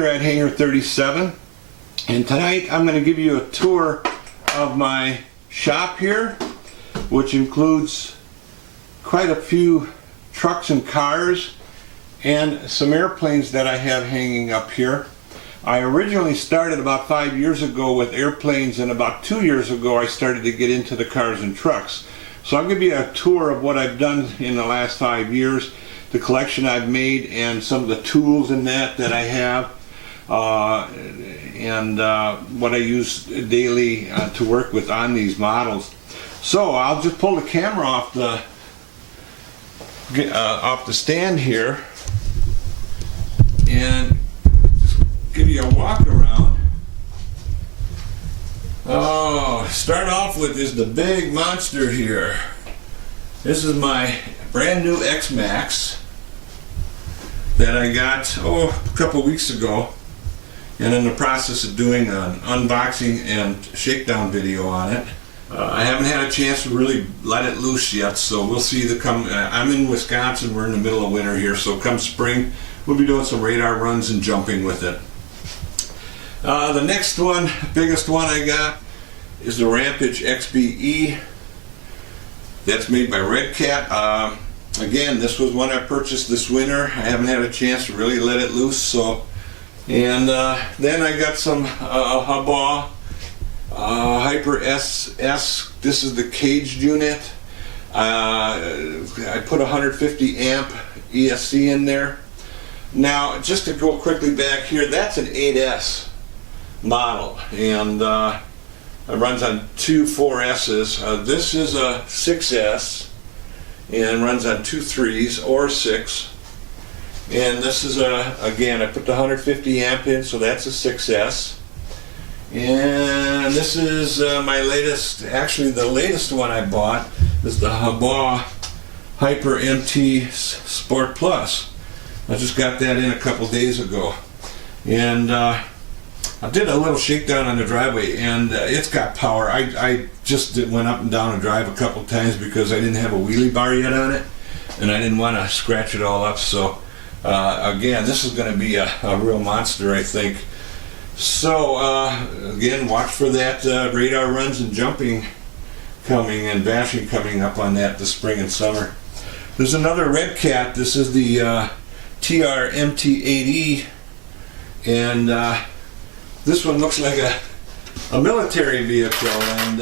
here at Hangar 37, and tonight I'm going to give you a tour of my shop here, which includes quite a few trucks and cars and some airplanes that I have hanging up here. I originally started about 5 years ago with airplanes, and about 2 years ago I started to get into the cars and trucks. So I'll give you a tour of what I've done in the last 5 years, the collection I've made, and some of the tools in that I have, and what I use daily to work with on these models. So I'll just pull the camera off the stand here and just give you a walk around. Oh, start off with is the big monster here. This is my brand new X-Max that I got a couple weeks ago, and in the process of doing an unboxing and shakedown video on it. I haven't had a chance to really let it loose yet, so we'll see. I'm in Wisconsin, we're in the middle of winter here, so come spring we'll be doing some radar runs and jumping with it. The next one, biggest one I got, is the Rampage XBE. That's made by Red Cat. Again, this was one I purchased this winter. I haven't had a chance to really let it loose. So, and then I got some Hubba Hyper SS. This is the caged unit. I put 150 amp ESC in there. Now, just to go quickly back here, that's an 8S model, and it runs on two 4S's. This is a 6S and runs on two 3s or 6. And this is again, I put the 150 amp in, so that's a 6S. And this is my latest, actually the latest one I bought is the Hubba Hyper MT Sport Plus. I just got that in a couple days ago, and I did a little shakedown on the driveway, and it's got power. I just went up and down a drive a couple times because I didn't have a wheelie bar yet on it, and I didn't want to scratch it all up. So again, this is going to be a real monster, I think. So again, watch for that radar runs and jumping coming, and bashing coming up on that this spring and summer. There's another Red Cat. This is the TR-MT8E, and this one looks like a military vehicle, and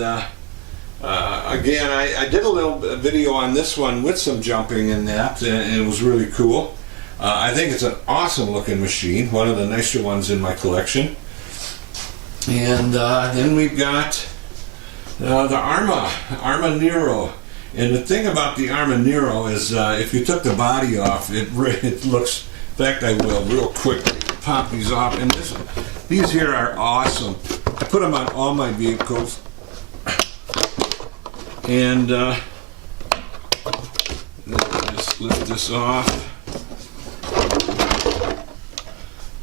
again, I did a little video on this one with some jumping in that, and it was really cool. I think it's an awesome looking machine, one of the nicer ones in my collection. And then we've got the Arma Nero. And the thing about the Arma Nero is if you took the body off, it looks, in fact I will real quickly pop these off, and these here are awesome. I put them on all my vehicles, and just lift this off.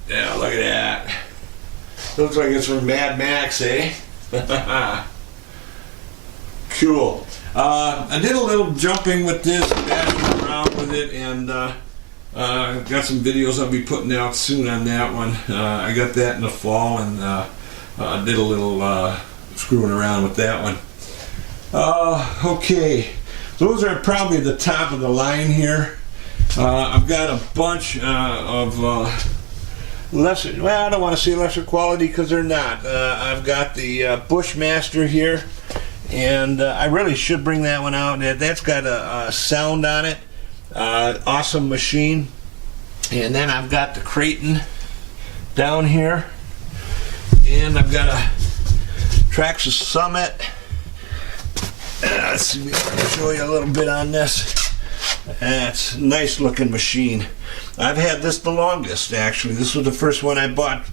Yeah, look at that. Looks like it's from Mad Max, eh? Cool. I did a little jumping with this, dashing around with it, and got some videos I'll be putting out soon on that one. I got that in the fall, and did a little screwing around with that one. Okay, those are probably the top of the line here. I've got a bunch of lesser, well, I don't want to say lesser quality because they're not. I've got the Bushmaster here, and I really should bring that one out. That's got a sound on it. Awesome machine. And then I've got the Creighton down here, and I've got a Traxxas Summit. Let's see if I can show you a little bit on this. That's a nice looking machine. I've had this the longest, actually. This was the first one I bought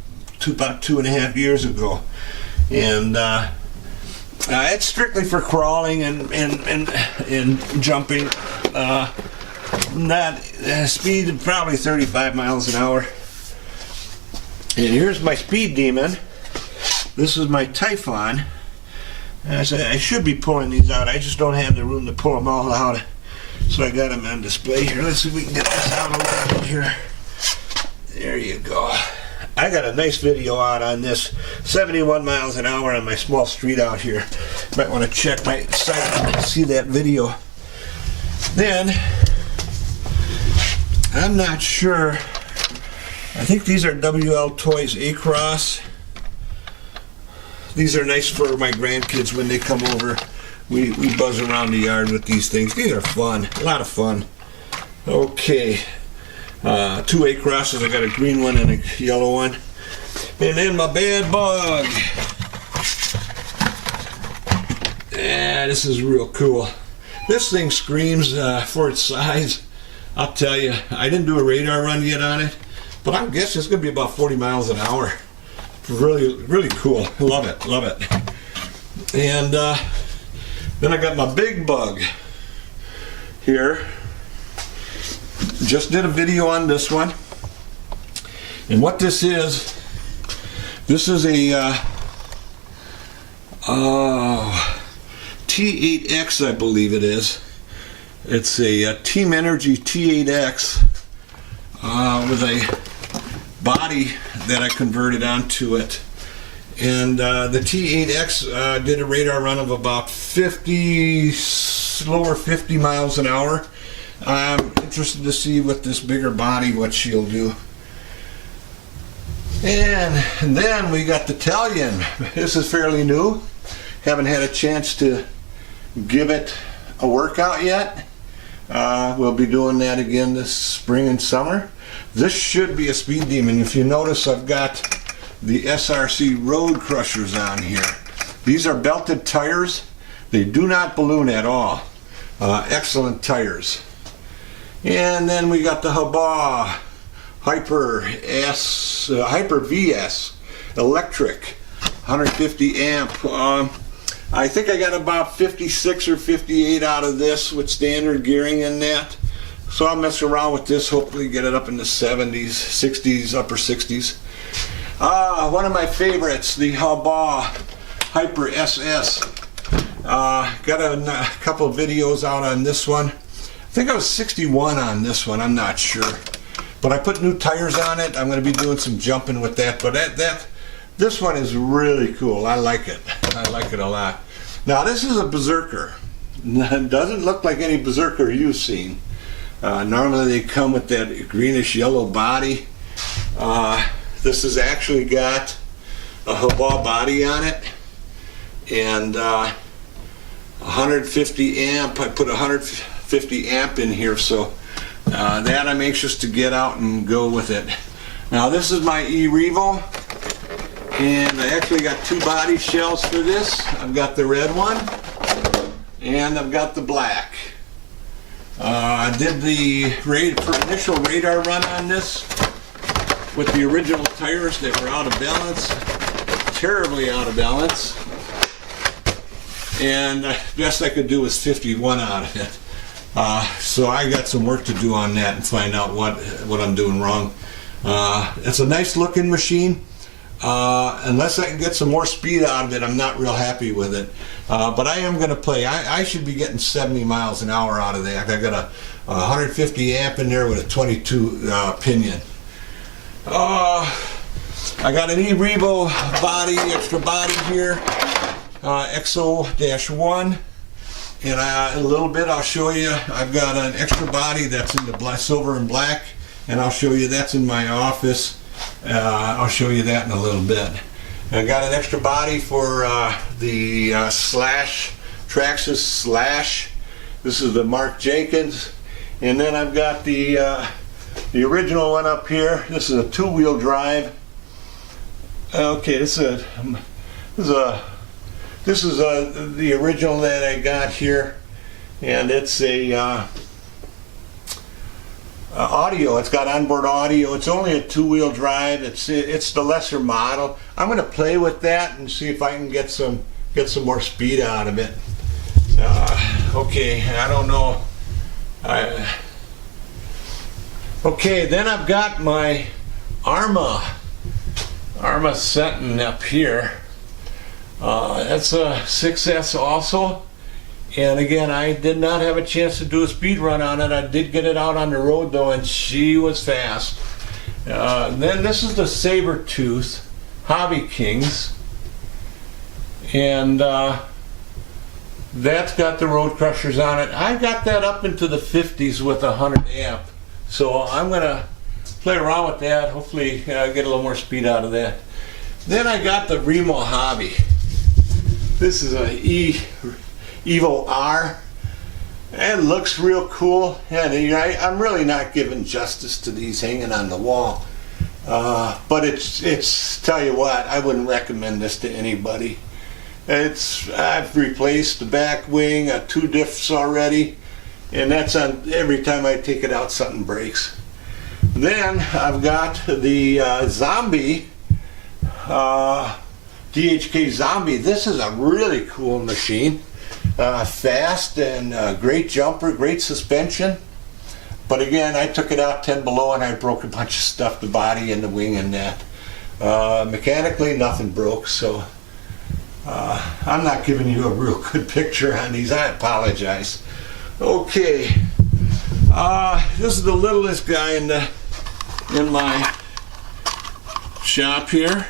about 2.5 years ago, and it's strictly for crawling and jumping. Not speed probably 35 miles an hour. And here's my speed demon. This is my Typhon. I should be pulling these out. I just don't have the room to pull them all out. So I got them on display here. Let's see if we can get this out a little bit here. There you go. I got a nice video out on this, 71 miles an hour on my small street out here. Might want to check my site and see that video. Then, I'm not sure, I think these are WL Toys A-Cross. These are nice for my grandkids when they come over. We buzz around the yard with these things. These are fun, a lot of fun. Okay, 2 A-Crosses. I got a green one and a yellow one. And then my bad bug. Yeah, this is real cool. This thing screams for its size. I'll tell you, I didn't do a radar run yet on it, but I guess it's going to be about 40 miles an hour. Really, really cool. Love it, love it. And then I got my big bug here. Just did a video on this one. And what this is a T8X, I believe it is. It's a Team Energy T8X with a body that I converted onto it. And the T8X did a radar run of about 50, slower 50 miles an hour. I'm interested to see with this bigger body what she'll do. And then we got the Talion. This is fairly new. Haven't had a chance to give it a workout yet. We'll be doing that again this spring and summer. This should be a speed demon. If you notice, I've got the SRC Road Crushers on here. These are belted tires. They do not balloon at all. Excellent tires. And then we got the Haba Hyper VS electric, 150 amp. I think I got about 56 or 58 out of this with standard gearing in that. So I'll mess around with this, hopefully get it up in the 70s, 60s, upper 60s. One of my favorites, the Haba Hyper SS. Got a couple of videos out on this one. I think I was 61 on this one, I'm not sure. But I put new tires on it. I'm going to be doing some jumping with that. But this one is really cool. I like it. I like it a lot. Now this is a Berserker. It doesn't look like any Berserker you've seen. Normally they come with that greenish yellow body. This has actually got a Haba body on it. And 150 amp. I put 150 amp in here, so that I'm anxious to get out and go with it. Now this is my E-Revo, and I actually got 2 body shells for this. I've got the red one and I've got the black. I did the initial radar run on this with the original tires that were out of balance, terribly out of balance, and the best I could do was 51 out of it. So I got some work to do on that and find out what I'm doing wrong. It's a nice looking machine. Unless I can get some more speed out of it, I'm not real happy with it. But I am going to play. I should be getting 70 miles an hour out of that. I got a 150 amp in there with a 22 pinion. I got an E-Revo body, extra body here, XO-1. And in a little bit I'll show you, I've got an extra body that's in the silver and black, and I'll show you that's in my office. I'll show you that in a little bit. And I got an extra body for the Traxxas Slash. This is the Mark Jenkins. And then I've got the original one up here. This is a 2-wheel drive. Okay, this is the original that I got here, and it's a audio. It's got onboard audio. It's only a 2-wheel drive. It's the lesser model. I'm going to play with that and see if I can get some more speed out of it. Okay, I don't know. Okay, then I've got my Arma Sentin up here. That's a 6S also, and again, I did not have a chance to do a speed run on it. I did get it out on the road though, and she was fast. Then this is the Saber-Tooth Hobby Kings, and that's got the road crushers on it. I got that up into the 50s with 100 amp, so I'm gonna play around with that, hopefully get a little more speed out of that. Then I got the Remo Hobby. This is a Evo R. It looks real cool, and I'm really not giving justice to these hanging on the wall, but it's tell you what, I wouldn't recommend this to anybody. I've replaced the back wing, 2 diffs already, and that's on every time I take it out something breaks. Then I've got the Zombie, DHK Zombie. This is a really cool machine, fast and great jumper, great suspension. But again, I took it out 10 below and I broke a bunch of stuff, the body and the wing and that. Mechanically, nothing broke, so I'm not giving you a real good picture on these. I apologize. Okay, this is the littlest guy in my shop here,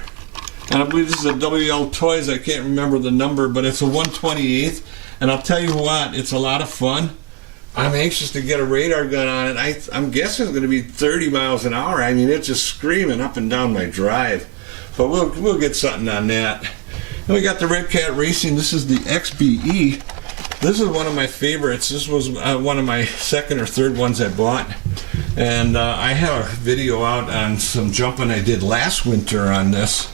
and I believe this is a WL Toys. I can't remember the number, but it's a 1/28th, and I'll tell you what, it's a lot of fun. I'm anxious to get a radar gun on it. I'm guessing it's going to be 30 miles an hour. I mean, it's just screaming up and down my drive, but we'll get something on that. And we got the Red Cat Racing. This is the XBE. This is one of my favorites. This was one of my second or third ones I bought. And I have a video out on some jumping I did last winter on this,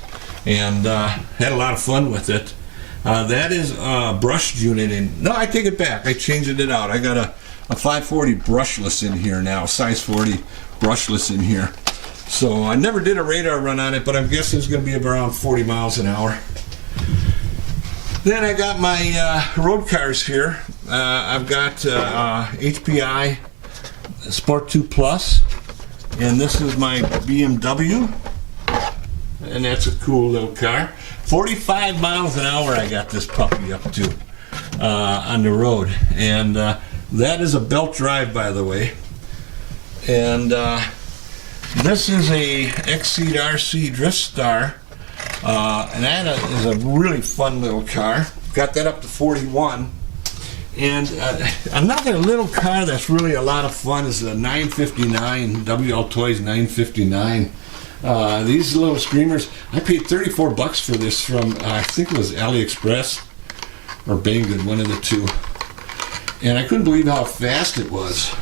and had a lot of fun with it. That is a brushed unit. No, I take it back. I changed it out. I got a 540 brushless in here now, size 40 brushless in here. So I never did a radar run on it, but I'm guessing it's going to be around 40 miles an hour. Then I got my road cars here. I've got HPI Sport 2 Plus, and this is my BMW, and that's a cool little car. 45 miles an hour I got this puppy up to on the road, and that is a belt drive, by the way. And this is a Exceed RC Drift Star. And that is a really fun little car. Got that up to 41. And another little car that's really a lot of fun is the 959, WL Toys 959. These little screamers, I paid 34 bucks for this from, I think it was AliExpress or Banggood, one of the two. And I couldn't believe how fast it was.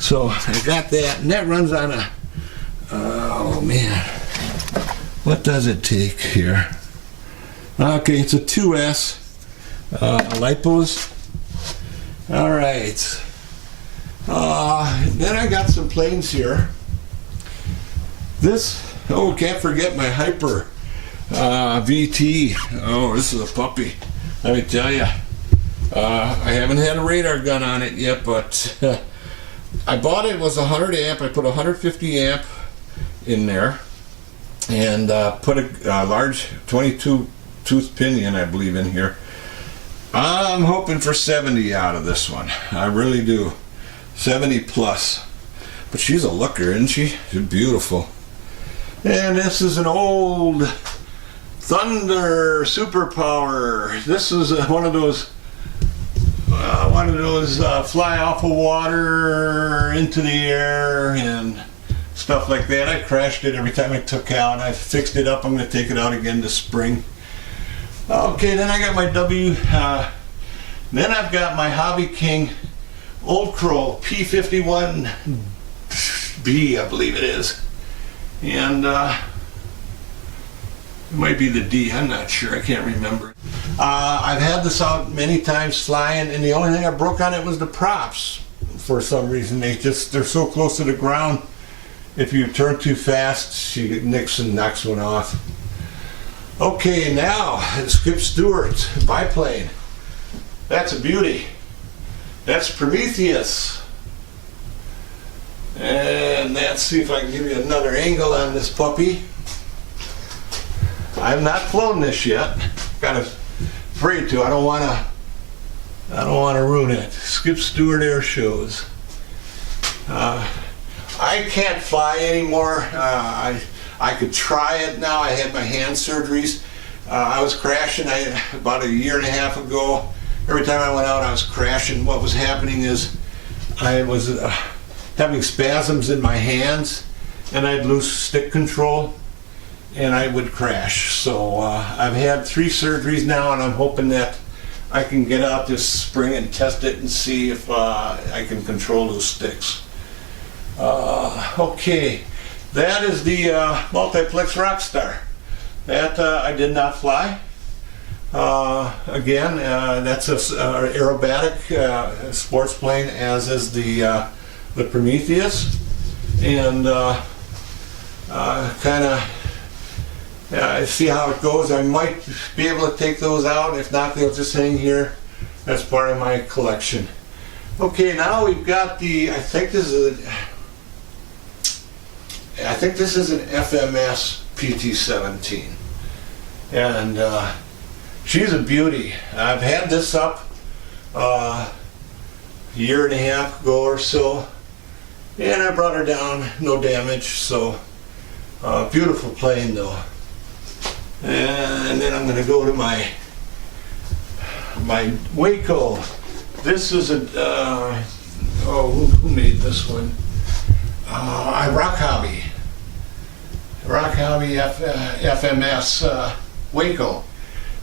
So I got that, and that runs on a, oh man, what does it take here? Okay, it's a 2S Lipos. All right. Then I got some planes here. This, oh, can't forget my Hyper VT. Oh, this is a puppy. Let me tell you. I haven't had a radar gun on it yet, but I bought it, was 100 amp. I put 150 amp in there, and put a large 22 tooth pinion, I believe, in here. I'm hoping for 70 out of this one. I really do. 70 plus. But she's a looker, isn't she? She's beautiful. And this is an old Thunder Superpower. This is one of those fly off of water into the air and stuff like that. I crashed it every time I took out. I fixed it up. I'm going to take it out again this spring. Okay, then I got my then I've got my Hobby King Old Crow P51B, I believe it is. And it might be the D, I'm not sure, I can't remember. I've had this out many times flying, and the only thing I broke on it was the props. For some reason, they're so close to the ground, if you turn too fast, she nicks and knocks one off. Okay, now, Skip Stewart biplane. That's a beauty. That's Prometheus. And let's see if I can give you another angle on this puppy. I've not flown this yet. Kind of afraid to. I don't want to ruin it. Skip Stewart Air Shows. I can't fly anymore. I could try it now. I had my hand surgeries. I was crashing about a year and a half ago. Every time I went out, I was crashing. What was happening is I was having spasms in my hands, and I'd lose stick control, and I would crash. So I've had 3 surgeries now, and I'm hoping that I can get out this spring and test it and see if I can control those sticks. Okay, that is the Multiplex Rockstar. That I did not fly. Again, that's a aerobatic sports plane, as is the Prometheus, and kind of see how it goes. I might be able to take those out. If not, they'll just hang here. That's part of my collection. Okay, now we've got the. I think this is an FMS PT-17, and she's a beauty. I've had this up a year and a half ago or so, and I brought her down, no damage. So beautiful plane though. And then I'm going to go to my Waco. This is a who made this one? Rock Hobby FMS Waco.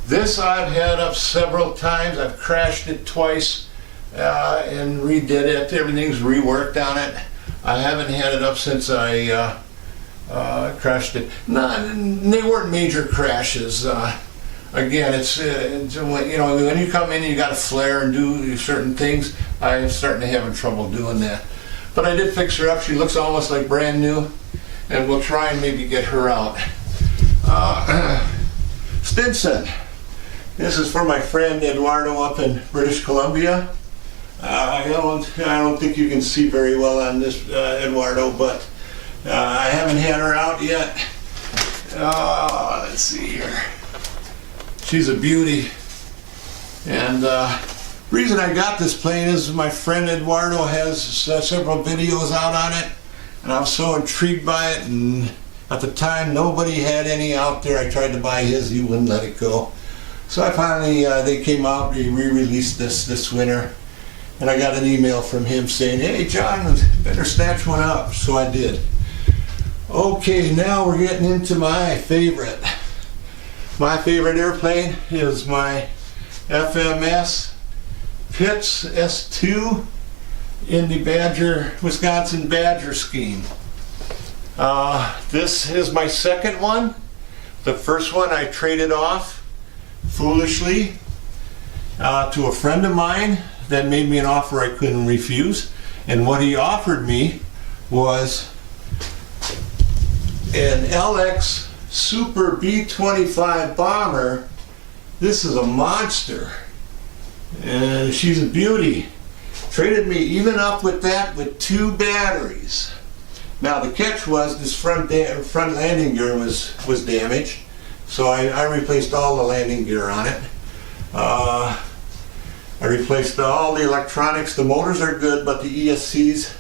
This I've had up several times. I've crashed it twice and redid it. Everything's reworked on it. I haven't had it up since I crashed it. They weren't major crashes. Again, it's you know, when you come in and you got to flare and do certain things, I'm starting to have trouble doing that. But I did fix her up. She looks almost like brand new, and we'll try and maybe get her out. Stinson. This is for my friend Eduardo up in British Columbia. I don't think you can see very well on this, Eduardo, but I haven't had her out yet. Let's see here. She's a beauty. And reason I got this plane is my friend Eduardo has several videos out on it, and I was so intrigued by it, and at the time nobody had any out there. I tried to buy his, he wouldn't let it go. So I finally, they came out, they re-released this winter, and I got an email from him saying, hey John, better snatch one up. So I did. Okay, now we're getting into my favorite. My favorite airplane is my FMS Pitts S2 in the Wisconsin Badger scheme. This is my second one. The first one I traded off foolishly to a friend of mine that made me an offer I couldn't refuse. And what he offered me was an LX Super B-25 bomber. This is a monster, and she's a beauty. Traded me even up with that with 2 batteries. Now the catch was this front landing gear was damaged, so I replaced all the landing gear on it. I replaced all the electronics. The motors are good, but the ESCs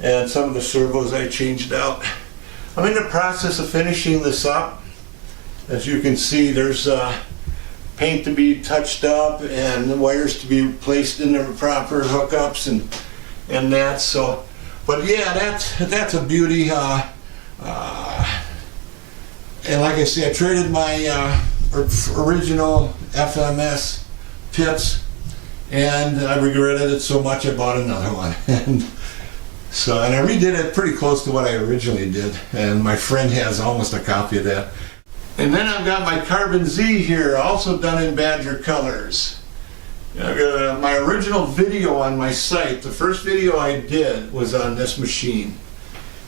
and some of the servos I changed out. I'm in the process of finishing this up. As you can see, there's paint to be touched up and the wires to be placed in their proper hookups and that. So, but yeah, that's a beauty. And like I say, I traded my original FMS Pitts, and I regretted it so much I bought another one. And I redid it pretty close to what I originally did, and my friend has almost a copy of that. And then I've got my Carbon Z here, also done in Badger colors. I've got my original video on my site. The first video I did was on this machine.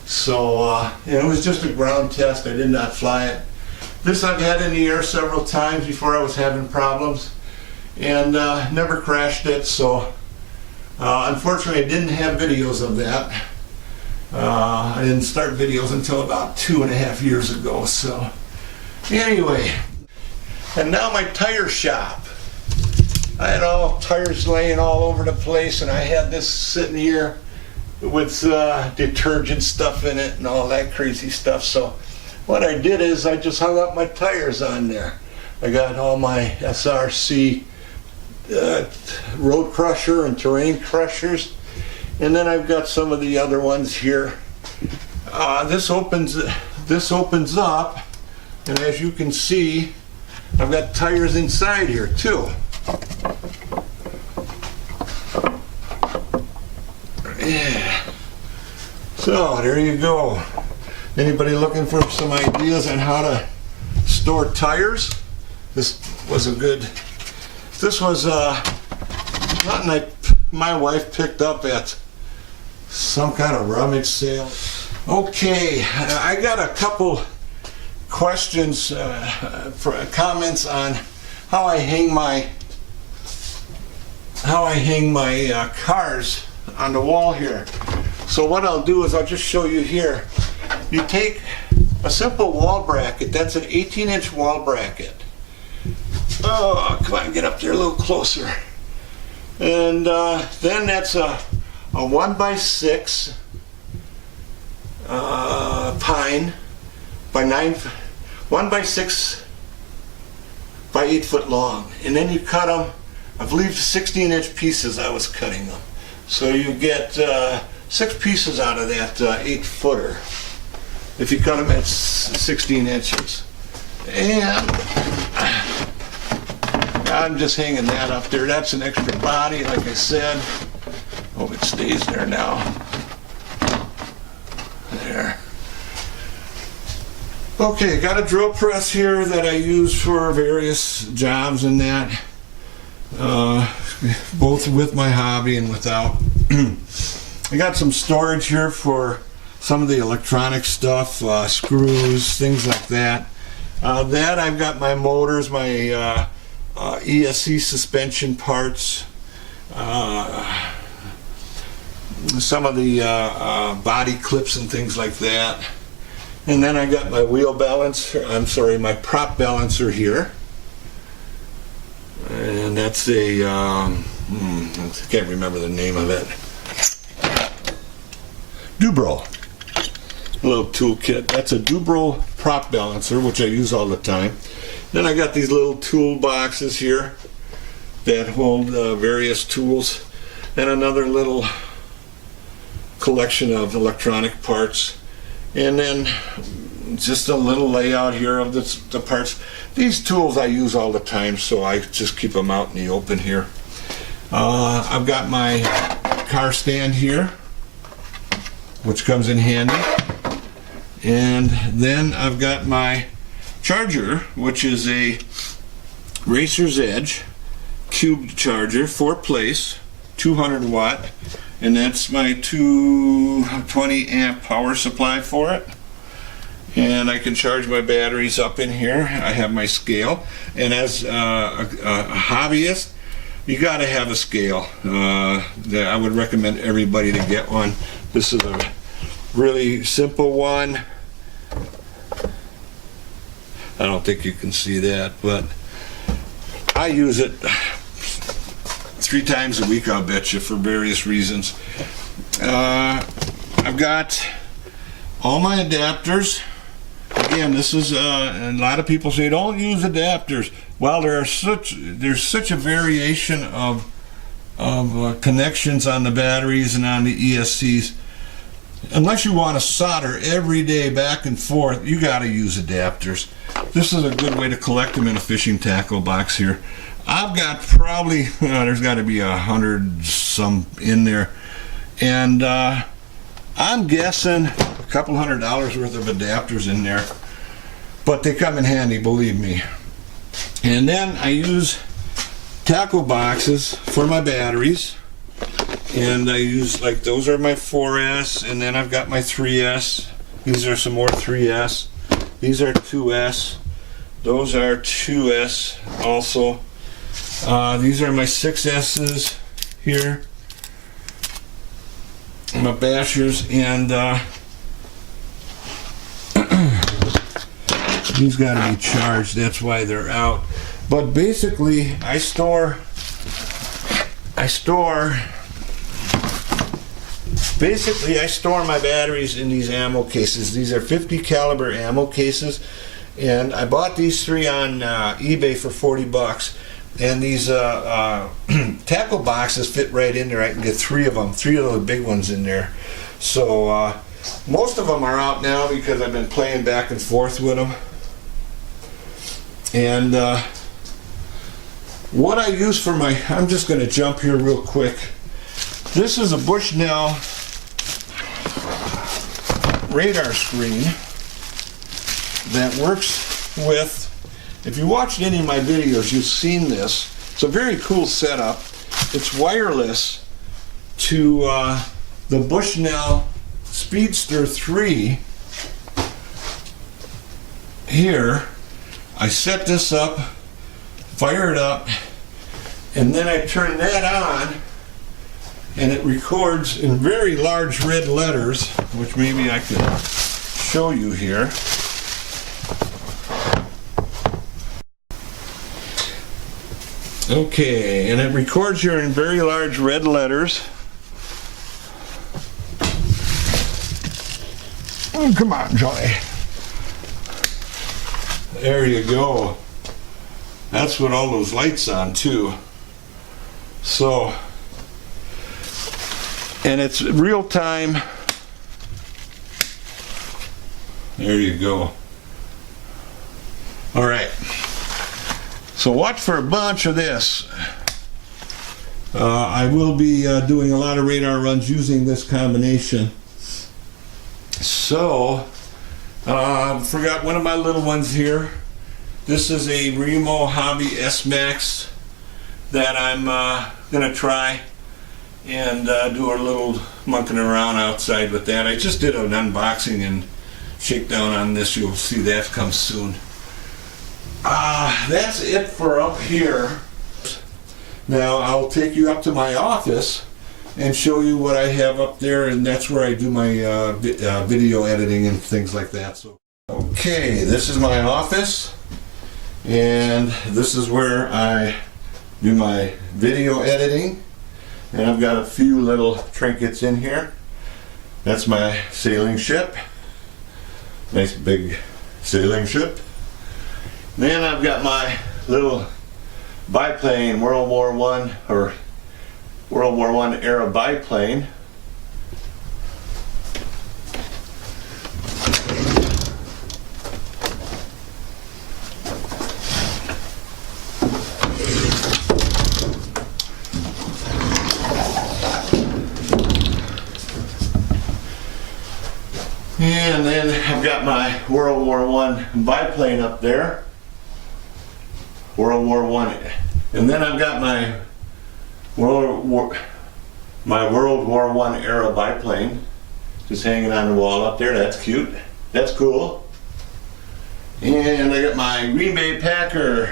So it was just a ground test. I did not fly it. This I've had in the air several times before I was having problems, and never crashed it. So unfortunately, I didn't have videos of that. I didn't start videos until about 2.5 years ago. So anyway, and now my tire shop. I had all tires laying all over the place, and I had this sitting here with detergent stuff in it and all that crazy stuff. So what I did is I just hung up my tires on there. I got all my SRC road crusher and terrain crushers, and then I've got some of the other ones here. This opens up, and as you can see, I've got tires inside here too. Yeah. So there you go. Anybody looking for some ideas on how to store tires? This was something my wife picked up at some kind of rummage sale. Okay, I got a couple questions, comments on how I hang my cars on the wall here. So what I'll do is I'll just show you here. You take a simple wall bracket. That's an 18-inch wall bracket. Oh, come on, get up there a little closer. And then that's a 1x6 pine by 1x6 by 8 foot long. And then you cut them, I believe 16-inch pieces I was cutting them. So you get 6 pieces out of that 8-footer if you cut them at 16 inches. And I'm just hanging that up there. That's an extra body, like I said. Hope it stays there now. There. Okay, got a drill press here that I use for various jobs and that. Both with my hobby and without. I got some storage here for some of the electronic stuff, screws, things like that. That I've got my motors, my ESC suspension parts, some of the body clips and things like that. And then I got my my prop balancer here. And that's a, I can't remember the name of it. Dubro. A little toolkit. That's a Dubro prop balancer, which I use all the time. Then I got these little tool boxes here that hold various tools, and another little collection of electronic parts. And then just a little layout here of the parts. These tools I use all the time, so I just keep them out in the open here. I've got my car stand here, which comes in handy. And then I've got my charger, which is a Racer's Edge cube charger, 4-place, 200 watt. And that's my 220 amp power supply for it. And I can charge my batteries up in here. I have my scale. And as a hobbyist, you got to have a scale. I would recommend everybody to get one. This is a really simple one. I don't think you can see that, but I use it 3 times a week, I'll bet you, for various reasons. I've got all my adapters. Again, this is a lot of people say don't use adapters. Well, there's such a variation of connections on the batteries and on the ESCs. Unless you want to solder every day back and forth, you got to use adapters. This is a good way to collect them in a fishing tackle box here. I've got probably, there's got to be 100 some in there. And I'm guessing a couple $100 worth of adapters in there. But they come in handy, believe me. And then I use tackle boxes for my batteries. And I use, like, those are my 4S, and then I've got my 3S. These are some more 3S. These are 2S. Those are 2S also. These are my 6S's here. My bashers, and these got to be charged. That's why they're out. But basically, I store Basically, I store my batteries in these ammo cases. These are 50 caliber ammo cases, and I bought these 3 on eBay for 40 bucks. And these tackle boxes fit right in there. I can get 3 of them, 3 of the big ones in there. So most of them are out now because I've been playing back and forth with them. And what I use for my, I'm just going to jump here real quick. This is a Bushnell radar screen that works with, if you watched any of my videos, you've seen this. It's a very cool setup. It's wireless to the Bushnell Speedster 3. Here, I set this up, fire it up, and then I turn that on, and it records in very large red letters, which maybe I can show you here. Okay, and it records here in very large red letters. Oh, come on, Johnny. There you go. That's what all those lights on too. So, and it's real time. There you go. All right. So watch for a bunch of this. I will be doing a lot of radar runs using this combination. So, forgot one of my little ones here. This is a Remo Hobby S-Max that I'm going to try and do a little monkeying around outside with that. I just did an unboxing and shakedown on this. You'll see that come soon. That's it for up here. Now I'll take you up to my office and show you what I have up there, and that's where I do my video editing and things like that. So, okay, this is my office, and this is where I do my video editing, and I've got a few little trinkets in here. That's my sailing ship, nice big sailing ship. Then I've got my little biplane, World War I or World War I era biplane. And then I've got my World War I biplane up there. World War I, and then I've got my World War I era biplane just hanging on the wall up there. That's cute. That's cool. And I got my Green Bay Packer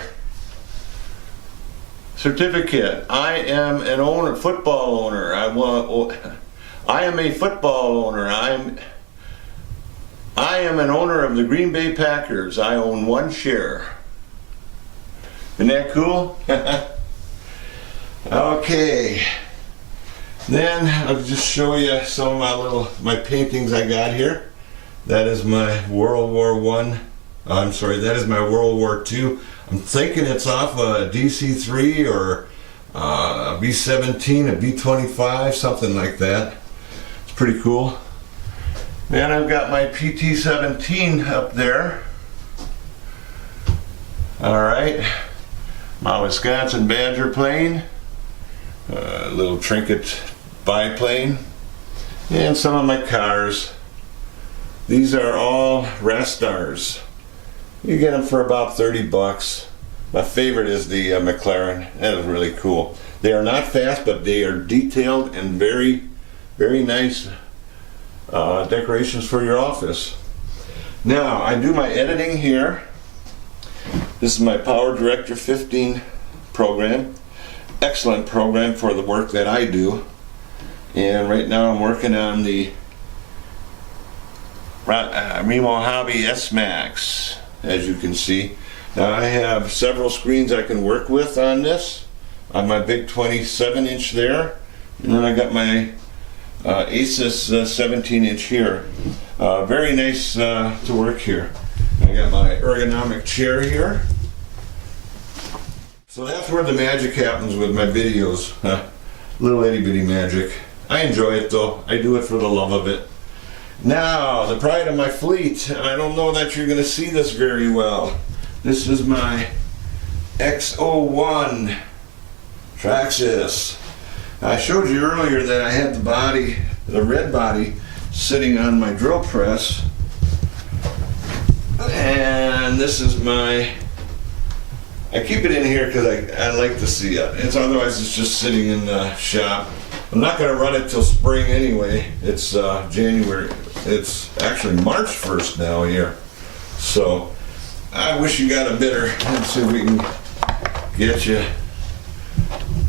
certificate. I am an owner, football owner. I am a football owner. I am an owner of the Green Bay Packers. I own 1 share. Isn't that cool? Okay. Then I'll just show you some of my paintings I got here. That is my World War I. I'm sorry, that is my World War II. I'm thinking it's off a DC-3 or a B-17, a B-25, something like that. It's pretty cool. Then I've got my PT-17 up there. All right. My Wisconsin Badger plane, little trinket biplane, and some of my cars. These are all Rastars. You get them for about 30 bucks. My favorite is the McLaren. That is really cool. They are not fast, but they are detailed and very, very nice decorations for your office. Now, I do my editing here. This is my Power Director 15 program. Excellent program for the work that I do. And right now I'm working on the Remo Hobby S-Max, as you can see. Now I have several screens I can work with on this. On my big 27-inch there. And then I got my Asus 17-inch here. Very nice to work here. I got my ergonomic chair here. So that's where the magic happens with my videos. Little itty bitty magic. I enjoy it though. I do it for the love of it. Now, the pride of my fleet. I don't know that you're going to see this very well. This is my X01 Traxxas. I showed you earlier that I had the body, the red body, sitting on my drill press. And this is my, I keep it in here because I like to see it. Otherwise it's just sitting in the shop. I'm not going to run it till spring anyway. It's January. It's actually March 1st now here. So I wish you got a bidder. Let's see if we can get you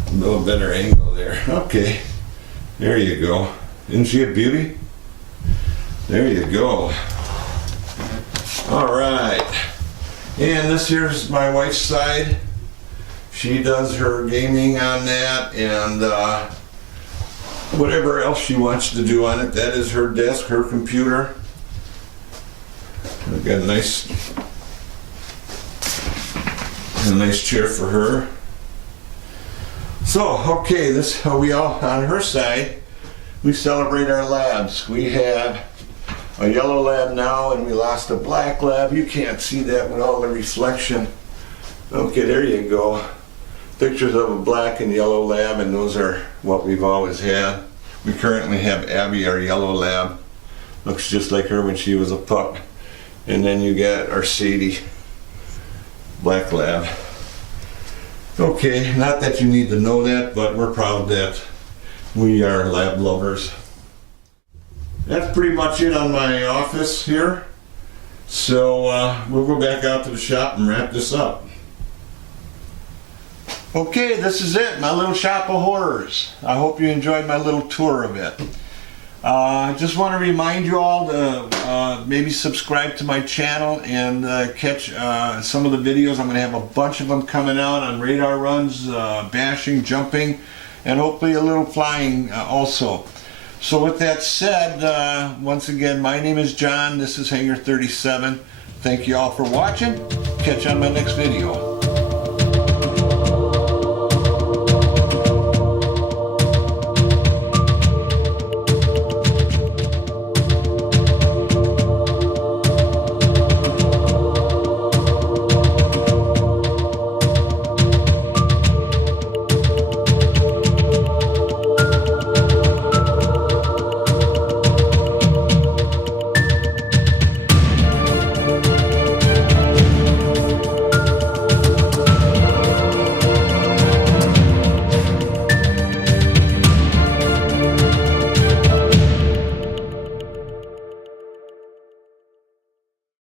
a little better angle there. Okay, there you go. Isn't she a beauty? There you go. All right, and this here's my wife's side. She does her gaming on that and whatever else she wants to do on it. That is her desk, her computer. I've got a nice chair for her. So, okay, this we all on her side. We celebrate our labs. We have a yellow lab now, and we lost a black lab. You can't see that with all the reflection. Okay, there you go. Pictures of a black and yellow lab, and those are what we've always had. We currently have Abby, our yellow lab. Looks just like her when she was a pup. And then you got our Sadie, black lab. Okay, not that you need to know that, but we're proud that we are lab lovers. That's pretty much it on my office here. So we'll go back out to the shop and wrap this up. Okay, this is it, my little shop of horrors. I hope you enjoyed my little tour of it. I just want to remind you all to maybe subscribe to my channel and catch some of the videos. I'm going to have a bunch of them coming out on radar runs, bashing, jumping, and hopefully a little flying also. So with that said, once again, my name is John. This is Hangar 37. Thank you all for watching. Catch you on my next video.